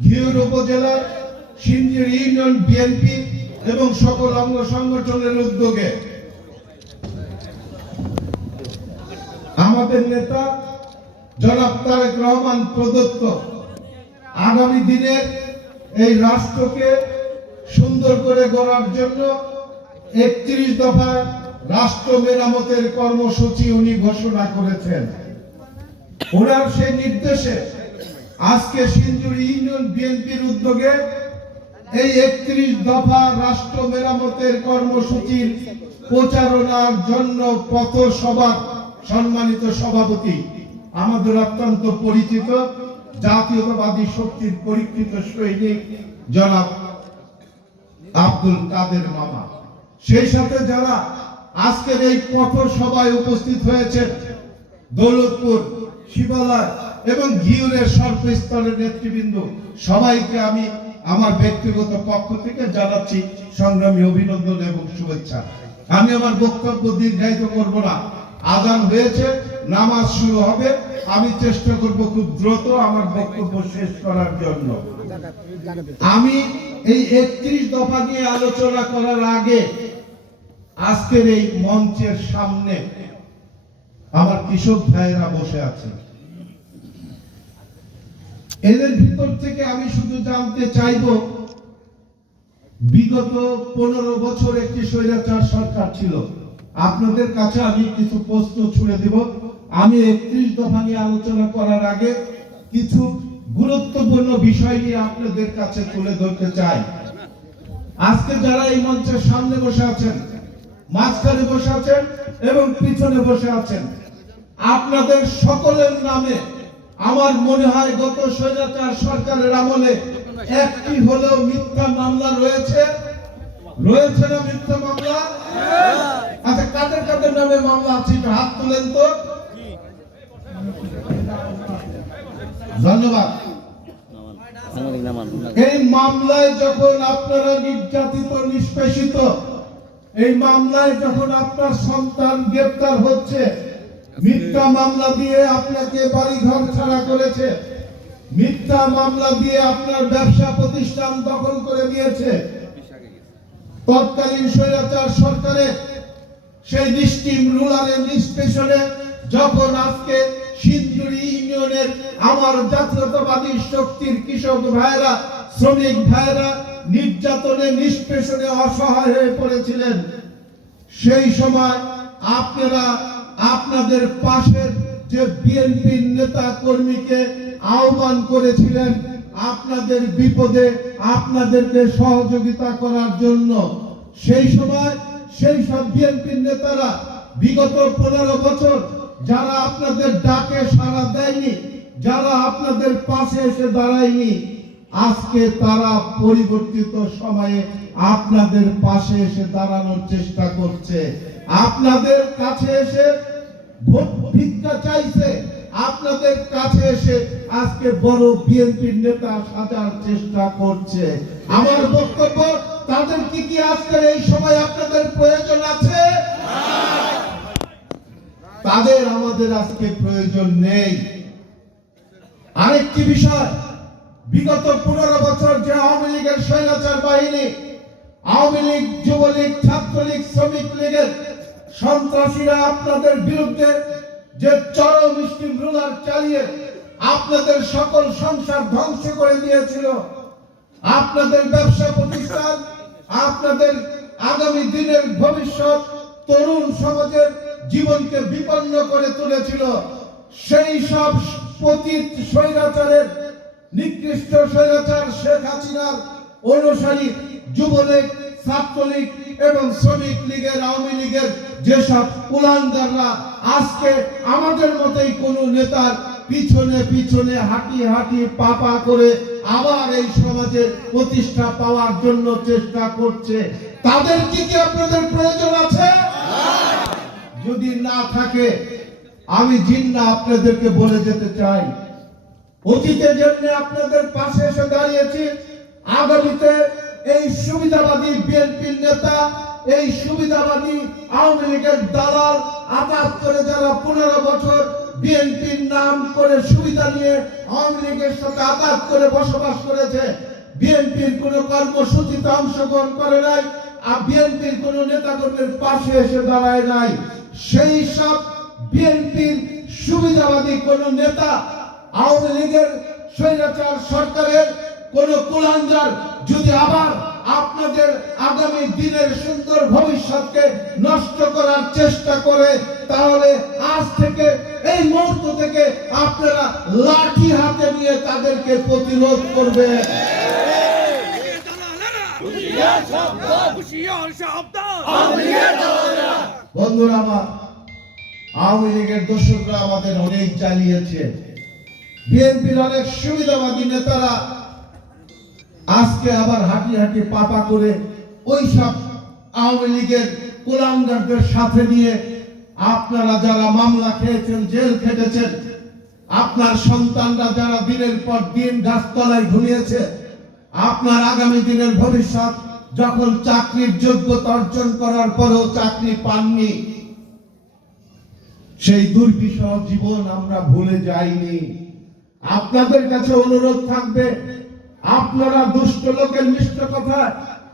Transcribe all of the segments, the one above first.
ঘিউর উপজেলার union, BNP এবং সকল অঙ্গ সংগঠনের উদ্যোগে আমাদের নেতা জনাব তারেক রহমান প্রদত্ত আগামী দিনের এই রাষ্ট্রকে সুন্দর করে গড়ার জন্য একত্রিশ দফা রাষ্ট্র মেরামতের কর্মসূচি উনি ঘোষণা করেছেন। ওনার সেই নির্দেশে আজকে সিঞ্জুরি ইউনিয়ন বিএনপির উদ্যোগে এই একত্রিশ দফা রাষ্ট্র মেরামতের কর্মসূচির প্রচারণার জন্য পথসভা সম্মানিত সভাপতি, আমাদের অত্যন্ত পরিচিত জাতীয়তাবাদী শক্তির পরীক্ষিত সৈনিক জনাব আব্দুল কাদের মামা। সেই সাথে যারা আজকের এই পথসভায় উপস্থিত হয়েছেন, দৌলতপুর শিবালয় এবং ঘিউরের সর্বস্তরের নেতৃবৃন্দ। সবাইকে আমি আমার ব্যক্তিগত পক্ষ থেকে জানাচ্ছি সংগ্রামী অভিনন্দন এবং শুভেচ্ছা। আমি আমার বক্তব্য দীর্ঘায়িত করব না। আজান হয়েছে, নামাজ শুরু হবে। আমি চেষ্টা করব খুব দ্রুত আমার বক্তব্য শেষ করার জন্য। আমি এই একত্রিশ দফা নিয়ে আলোচনা করার আগে আজকের এই মঞ্চের সামনে কৃষক ভাইয়েরা বসে আছে এদের ভিতর থেকে আমি শুধু জানতে চাইব, বিগত পনেরো বছর একটি স্বৈরাচার সরকার ছিল। আপনাদের কাছে আমি কিছু প্রশ্ন ছুড়ে দেব। আমি একত্রিশ দফা নিয়ে আলোচনা করার আগে কিছু গুরুত্বপূর্ণ বিষয় নিয়ে আপনাদের কাছে তুলে ধরতে চাই। আজকে যারা এই মঞ্চের সামনে বসে আছেন, মাঝখানে বসে আছেন এবং পিছনে বসে আছেন আপনাদের সকলের নামে আমার মনে হয় গত স্বৈরাচার সরকারের আমলে একটি হলেও মিথ্যা মামলা রয়েছে। রয়েছে না মিথ্যা মামলা? আচ্ছা কাদের কাদের নামে মামলা আছে? হাত তুলেন তো। ধন্যবাদ। এই মামলায় যখন আপনারা নির্যাতিত, নিষ্পেষিত, এই মামলায় যখন আপনার সন্তান গ্রেপ্তার হচ্ছে মিথ্যা মামলা দিয়ে আপনাকে বাড়ি ঘর ছাড়া করেছে। মিথ্যা মামলা দিয়ে আপনার ব্যবসা প্রতিষ্ঠান দখল করে দিয়েছে তৎকালীন স্বৈরাচার সরকারের সেই নিষ্টিম রুলারের নিষ্পেষণে যখন আজকে সিন্ধুরি ইউনিয়নের আমার জাতীয়তাবাদী শক্তির কৃষক ভাইরা শ্রমিক ভাইরা নির্যাতনে, নিষ্পেষণে অসহায় হয়ে পড়েছিলেন, সেই সময় আপনারা আপনাদের পাশের যে বিএনপির নেতা কর্মীকে আহ্বান করেছিলেন, আপনাদের বিপদে আপনাদেরকে সহযোগিতা করার জন্য। সেই সময় সেই সব বিএনপির নেতারা বিগত পনেরো বছর যারা আপনাদের ডাকে সাড়া দেয়নি, যারা আপনাদের পাশে এসে দাঁড়ায়নি, আজকে তারা পরিবর্তিত সময়ে আপনাদের পাশে এসে দাঁড়ানোর চেষ্টা করছে। আপনাদের কাছে এসে ভোট ভিক্ষা চাইছে। আপনাদের কাছে এসে আজকে বড় বিএনপির নেতা সাজার চেষ্টা করছে। আমার বক্তব্য, তাদের কি কি আজকের এই সময় আপনাদের প্রয়োজন আছে? তাদের আমাদের আজকে প্রয়োজন নেই। আরেকটি বিষয়, বিগত পনেরো বছর যে আওয়ামী লীগের স্বৈরাচার বাহিনী আওয়ামী লীগ, যুবলীগ, ছাত্রলীগ, শ্রমিক লীগের সন্ত্রাসীরা আপনাদের বিরুদ্ধে যে চরম স্টিম রুলার চালিয়ে আপনাদের সকল সংসার ধ্বংস করে দিয়েছিল, আপনাদের ব্যবসা প্রতিষ্ঠান, আপনাদের আগামী দিনের ভবিষ্যৎ তরুণ সমাজের জীবনকে বিপন্ন করে তুলেছিল, সেই সব পতিত স্বৈরাচারের, নিকৃষ্ট স্বৈরাচার শেখ হাসিনার অনুসারী যুবলীগ, ছাত্রলীগ এবং শ্রমিক লীগের, আওয়ামী লীগের যেসব কুলাঙ্গাররা আজকে আমাদের মতোই কোন নেতার পিছনে পিছনে হাঁটি হাঁটি পাপা করে আবার এই সমাজের প্রতিষ্ঠা পাওয়ার জন্য চেষ্টা করছে। তাদের কি কি আপনাদের প্রয়োজন আছে? যদি না থাকে, আমি জিন্না আপনাদেরকে বলে যেতে চাই। অতীতে যেমনি আপনাদের পাশে এসে দাঁড়িয়েছি, আগামীতে এই সুবিধাবাদী বিএনপির নেতা, এই সুবিধাবাদী আওয়ামী লীগের দালাল, আঘাত করে যারা পনেরো বছর বিএনপির নাম করে সুবিধা নিয়ে আওয়ামী লীগের সাথে আঘাত করে বসবাস করেছে, বিএনপির কোন কর্মসূচিতে অংশগ্রহণ করে নাই আর বিএনপির কোন নেতাকর্মীর পাশে এসে দাঁড়ায় নাই। সেই সব বিএনপির সুবিধাবাদী কোন নেতা আওয়ামী লীগের স্বৈরাচার সরকারের কোন কুলাঙ্গার যদি আবার আপনাদের আগামী দিনের সুন্দর ভবিষ্যৎকে নষ্ট করার চেষ্টা করে, তাহলে আজ থেকে, এই মুহূর্ত থেকে আপনারা লাঠি হাতে নিয়ে তাদেরকে প্রতিরোধ করবে বন্ধুরা আমার, আওয়ামী লীগের দোষকরা আমাদের অনেক চালিয়েছে বিএনপির অনেক সুবিধাবাদী নেতারা আজকে আবার হাঁটি হাঁটি পাপা করে ওই সব আওয়ামী লীগের কুলাঙ্গারদের সাথে নিয়ে আপনারা যারা মামলা খেয়েছেন, জেল খেটেছেন, আপনার সন্তানরা যারা দিনের পর দিন গাছতলায় ঘুমিয়েছে, আপনার আগামী দিনের ভবিষ্যৎ যখন চাকরির যোগ্যতা অর্জন করার পরেও চাকরি পাননি, সেই দুর্বিষহ জীবন আমরা ভুলে যাইনি। আপনাদের কাছে অনুরোধ থাকবে আপনারা দুষ্ট লোকের মিষ্ট কথা,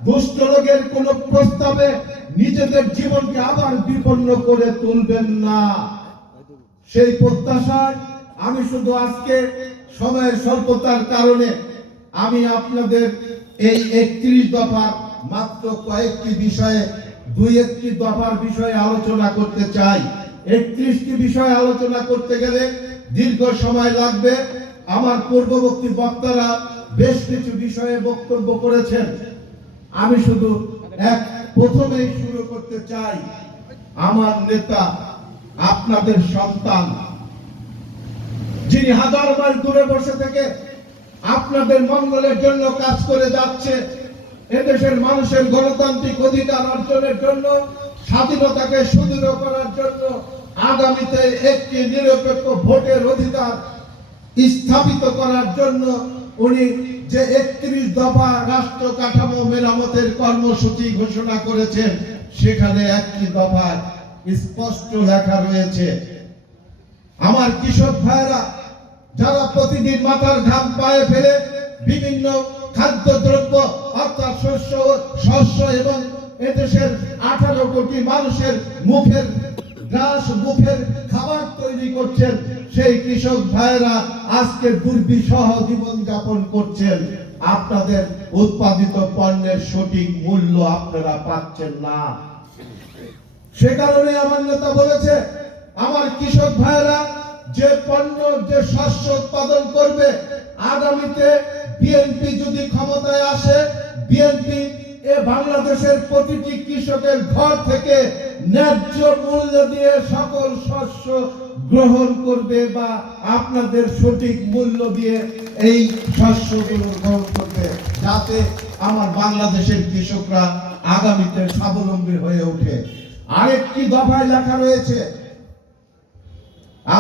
দুষ্ট লোকের কোন প্রস্তাবে নিজেদের জীবনকে আবার বিপন্ন করে তুলবেন না। সেই প্রত্যাশায় আমি শুধু আজকে সময়ের স্বল্পতার কারণে আমি আপনাদের এই একত্রিশ দফার মাত্র কয়েকটি বিষয়ে, দুই একটি দফার বিষয়ে আলোচনা করতে চাই। একত্রিশটি বিষয়ে আলোচনা করতে গেলে দীর্ঘ সময় লাগবে। আমার পূর্ববর্তী বক্তারা বেশ কিছু বিষয়ে বক্তব্য করেছেন। আমি শুধু এক প্রথমেই শুরু করতে চাই। আমার নেতা, আপনাদের সন্তান, যিনি হাজার মাইল দূরে বসে থেকে আপনাদের মঙ্গলের জন্য কাজ করে যাচ্ছে, এদেশের মানুষের গণতান্ত্রিক অধিকার অর্জনের জন্য, স্বাধীনতাকে সুদৃঢ় করার জন্য আগামীতে একটি নিরপেক্ষ ভোটের অধিকার স্থাপিত করার জন্য উনি যে একত্রিশ দফা রাষ্ট্র কাঠামো মেরামতের কর্মসূচি ঘোষণা করেছেন, সেখানে একটি দফায় স্পষ্ট লেখা রয়েছে। আমার কৃষক ভাইরা যারা প্রতিদিন মাথার ঘাম পায়ে ফেলে বিভিন্ন খাদ্যদ্রব্য, অর্থাৎ শস্য শস্য এবং এদেশের আঠারো কোটি মানুষের মুখের গ্রাস মুখের খাবার তৈরি করছেন। সেই কৃষক ভাইরা আজকে দুর্বিষহ জীবন যাপন করছেন। আপনাদের উৎপাদিত পণ্যের সঠিক মূল্য আপনারা পাচ্ছেন না। সে কারণে আমার নেতা বলেছে, আমার কৃষক ভাইরা যে পণ্য, যে শস্য উৎপাদন করবে, আগামীতে বিএনপি যদি ক্ষমতায় আসে বিএনপি এ বাংলাদেশের প্রতিটি কৃষকের ঘর থেকে ন্যায্য মূল্য দিয়ে সকল শস্য গ্রহণ করবে বা আপনাদের সঠিক মূল্য দিয়ে এই শস্যগুলো গ্রহণ করবে, যাতে আমার বাংলাদেশের কৃষকরা আগামীতে স্বাবলম্বী হয়ে ওঠে। আরেকটি দফায় লেখা রয়েছে,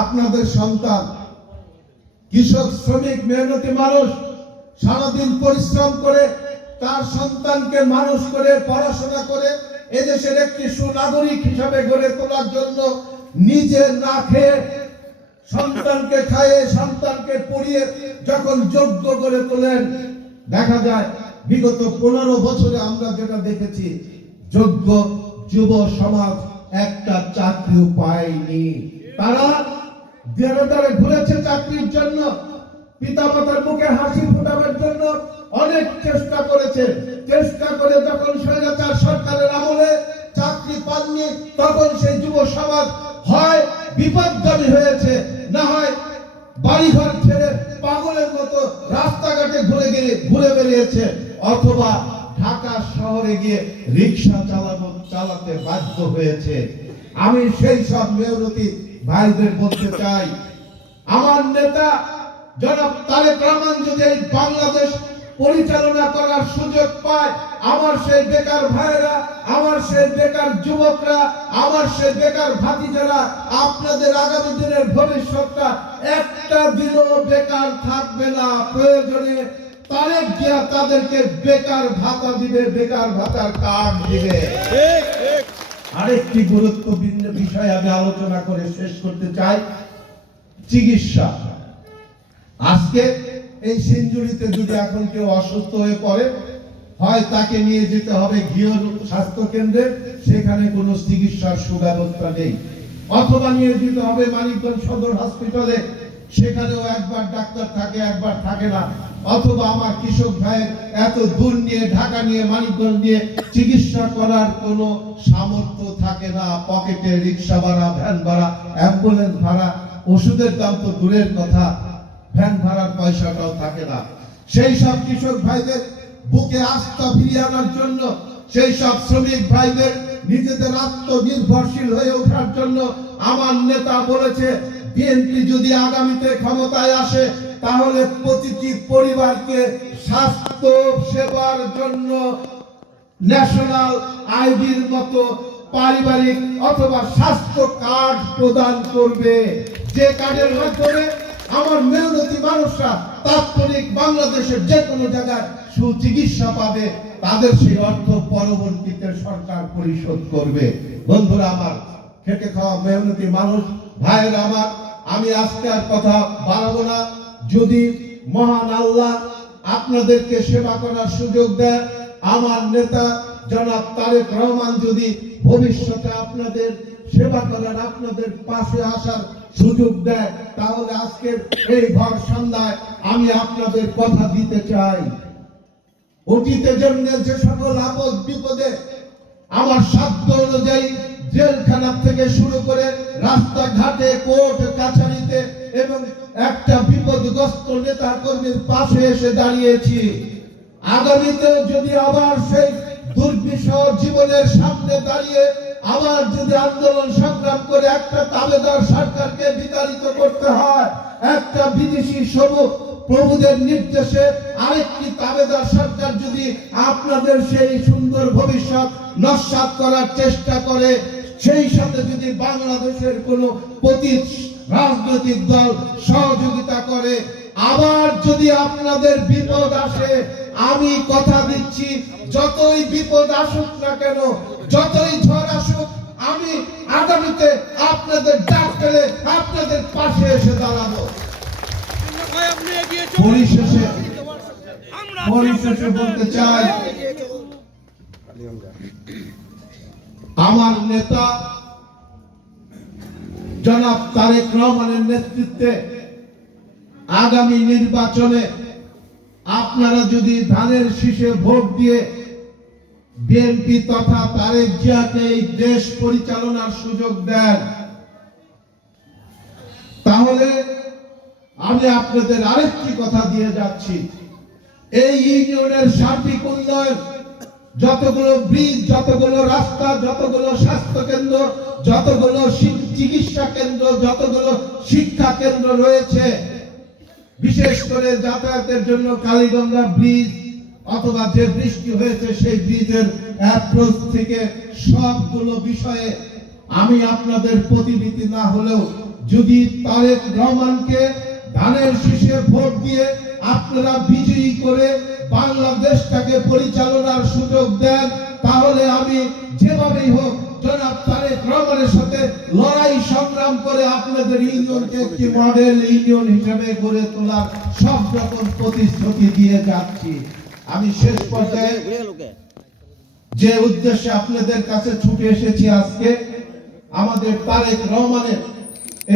আপনাদের সন্তান, কৃষক, শ্রমিক, মেহনতি মানুষ সারাদিন পরিশ্রম করে, তার সন্তানকে মানুষ করে, পড়াশোনা করে এদেশের একটি সুনাগরিক হিসাবে গড়ে তোলার জন্য নিজে না খেয়ে সন্তানকে খাইয়ে, সন্তানকে পড়িয়ে যখন যোগ্য করে তোলেন, দেখা যায় বিগত পনেরো বছরে আমরা যেটা দেখেছি, যোগ্য যুব সমাজ একটা চাকরিও পায়নি। তারা দাঁড়ে ঘুরেছে চাকরির জন্য পিতা মাতার মুখে হাসি ফোটাবার জন্য অনেক চেষ্টা করেছে চেষ্টা করে যখন স্বৈরাচার সরকারের আমলে চাকরি পাননি, তখন সেই যুব সমাজ হয় বিপদগামী হয়েছে। না হয় বাড়িঘর ছেড়ে পাগলের মতো রাস্তাঘাটে ঘুরে গিয়ে ঘুরে বেরিয়েছে অথবা ঢাকা শহরে গিয়ে রিক্সা চালানো, চালাতে বাধ্য হয়েছে। আমি সেই সব মেয়রতি ভাইদের বলতে চাই। আমার নেতা জনাব তারেক রহমান যদি এই বাংলাদেশ পরিচালনা করার সুযোগ পায় আমার সেই বেকার ভাইরা আমার সেই বেকার যুবকরা, আমার সেই বেকার ভাতিজারা, আপনাদের আগামী দিনের ভবিষ্যৎটা একটা দিনও বেকার থাকবে না। প্রয়োজনে তারেক গিয়া তাদেরকে বেকার ভাতা দিবে, বেকার ভাতার কার্ড দিবে। আরেকটি গুরুত্বপূর্ণ বিষয় আমি আলোচনা করে শেষ করতে চাই, চিকিৎসা। আজকে এই সিঞ্জুরিতে যদি এখন কেউ অসুস্থ হয়ে পড়ে, হয় তাকে নিয়ে যেতে হবে ঘিওর স্বাস্থ্য কেন্দ্রে, সেখানে কোনো চিকিৎসার সুব্যবস্থা নেই। অথবা নিয়ে যেতে হবে মানিকগঞ্জ সদর হসপিটালে, সেখানেও একবার ডাক্তার থাকে, একবার থাকে না। অথবা আমার কৃষক ভাইয়ের এত দূর নিয়ে, ঢাকা নিয়ে, মানিকগঞ্জ নিয়ে চিকিৎসা করার কোনো সামর্থ্য থাকে না। পকেটে রিক্সা ভাড়া, ভ্যান ভাড়া, অ্যাম্বুলেন্স ভাড়া, ওষুধের দাম তো দূরের কথা। ভ্যান ভাড়ার পয়সাটাও থাকে না। সেই সব কৃষক ভাইদের বুকে আস্থা ফিরিয়ে আনার জন্য, সেই সব শ্রমিক ভাইদের নিজেদের আত্মনির্ভরশীল হয়ে ওঠার জন্য আমার নেতা বলেছে, বিএনপি যদি আগামীতে ক্ষমতায় আসে, তাহলে প্রতিটি পরিবারকে স্বাস্থ্য সেবার জন্য ন্যাশনাল আইডির মতো পারিবারিক অথবা স্বাস্থ্য কার্ড প্রদান করবে। যে কার্ডের মাধ্যমে আমার মেহনতি মানুষরা তাৎক্ষণিক বাংলাদেশের যে কোনো জায়গায় সুচিকিৎসা পাবে, তাদের সেই অর্থ পরবর্তীতে সরকার পরিশোধ করবে। বন্ধুরা আমার খেটে খাওয়া মেহনতি মানুষ, ভাইয়ের আমার, আমি আজকে আর কথা বাড়াবো না। যদি মহান আল্লাহ আপনাদেরকে সেবা করার সুযোগ দেয়, আমার নেতা জনাব তারেক রহমান যদি ভবিষ্যতে আপনাদের সেবা করার আপনাদের পাশে আসার সুযোগ দেয়, তাহলে আজকের এই ভর সন্ধ্যায় আমি আপনাদের কথা দিতে চাই। অতীতের জন্য যে সকল আপদ বিপদে আমার সাধ্য অনুযায়ী জেলখানা থেকে শুরু করে রাস্তাঘাটে, কোর্ট, কাছারিতে এবং একটা বিপদগ্রস্ত নেতা কর্মীর পাশে এসে দাঁড়িয়েছি। আগামীতে যদি আবার সেই দুর্বিষহ জীবনের সামনে দাঁড়িয়ে আবার যদি আন্দোলন সংগ্রাম করে একটা তাবেদার সরকারকে বিতাড়িত করতে হয়, একটা বিদেশি সব প্রভুদের নির্দেশে আরেকটি তাবেদার সরকার যদি আপনাদের সেই সুন্দর ভবিষ্যৎ নস্বাত করার চেষ্টা করে, সেই সাথে যদি বাংলাদেশের কোনো প্রতি রাজনৈতিক দল সহযোগিতা করে, আবার যদি আপনাদের বিপদ আসে আমি কথা দিচ্ছি, যতই বিপদ আসুক না কেন, যতই ঝড় আসুক, আমি আগামীতে আপনাদের ডাক পেলে আপনাদের পাশে এসে দাঁড়াবো। পরিশেষে পরিশেষে বলতে চাই, আমার নেতা জনাব তারেক রহমানের নেতৃত্বে আগামী নির্বাচনে আপনারা যদি ধানের শীষে ভোট দিয়ে বিএনপি তথা তারেক জিয়াকে এই দেশ পরিচালনার সুযোগ দেন, তাহলে আমি আপনাদের আরেকটি কথা দিয়ে যাচ্ছি। এই ইউনিয়নের সার্বিক উন্নয়ন, যতগুলো ব্রিজ, যতগুলো রাস্তা, যতগুলো স্বাস্থ্য কেন্দ্র যতগুলো চিকিৎসা কেন্দ্র, যতগুলো শিক্ষা কেন্দ্র রয়েছে বিশেষ করে যাতায়াতের জন্য কালীগঙ্গা ব্রিজ অথবা যে বৃষ্টি হয়েছে সেই ব্রিজের অ্যাপ্রোচ থেকে সবগুলো বিষয়ে আমি আপনাদের প্রতিনিধি না হলেও যদি তারেক রহমানকে ধানের শীষে ভোট দিয়ে আপনারা বিজয়ী করে বাংলাদেশটাকে পরিচালনার সুযোগ দেন, তাহলে আমি যেভাবেই হোক জনাব তারেক রহমানের সাথে লড়াই সংগ্রাম করে আপনাদের ইউনিয়নকে একটি মডেল ইউনিয়ন হিসেবে গড়ে তোলার সব রকম প্রতিশ্রুতি দিয়ে যাচ্ছি। আমি শেষ পর্যায়ে যে উদ্দেশ্যে আপনাদের কাছে ছুটে এসেছি আজকে, আমাদের তারেক রহমানের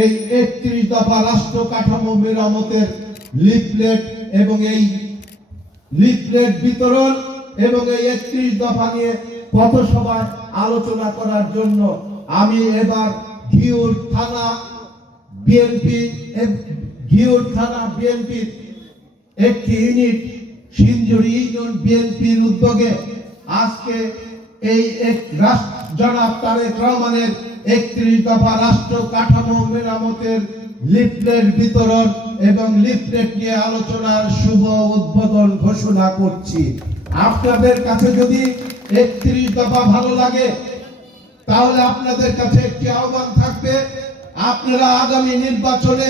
এই একত্রিশ দফা রাষ্ট্র কাঠামো মেরামতের লিফলেট এবং এই লিফলেট বিতরণ এবং এই একত্রিশ দফা নিয়ে পথসভায় আলোচনা করার জন্য আমি এবার ঘিউর থানা বিএনপি ঘিউর থানা বিএনপির একটি ইউনিট, সিঞ্জুরি ইউনিয়ন বিএনপির উদ্যোগে আজকে এই এক রাষ্ট্র জনাব তারেক রহমানের একত্রিশ দফা রাষ্ট্র কাঠামো মেরামতের লিফলেট বিতরণ এবং লিফলেট নিয়ে আলোচনার শুভ উদ্বোধন ঘোষণা করছি। আপনাদের কাছে যদি একত্রিশ দফা ভালো লাগে। তাহলে আপনাদের কাছে একটি আহ্বান থাকবে, আপনারা আগামী নির্বাচনে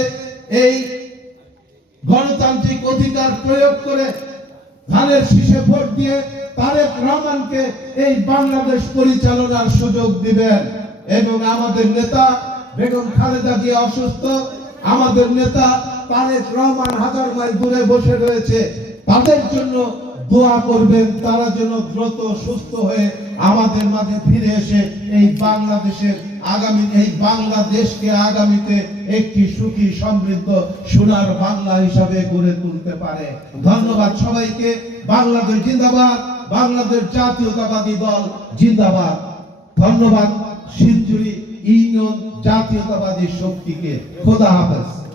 এই গণতান্ত্রিক অধিকার প্রয়োগ করে ধানের শীষে ভোট দিয়ে তারেক রহমানকে এই বাংলাদেশ পরিচালনার সুযোগ দিবেন। এবং আমাদের নেতা বেগম খালেদা জিয়া অসুস্থ, আমাদের নেতা তারেক রহমান হাজার মাইল দূরে বসে রয়েছে। তাদের জন্য দোয়া করবেন, তারা যেন দ্রুত সুস্থ হয়ে আমাদের মাঝে ফিরে এসে এই বাংলাদেশের আগামী, এই বাংলাদেশকে আগামীতে একটি সুখী, সমৃদ্ধ, সোনার বাংলা হিসাবে গড়ে তুলতে পারে। ধন্যবাদ সবাইকে। বাংলাদেশ জিন্দাবাদ, বাংলাদেশ জাতীয়তাবাদী দল জিন্দাবাদ। ধন্যবাদ শিলচুরি ইউনিয়ন জাতীয়তাবাদী শক্তিকে। খোদা হাফেজ।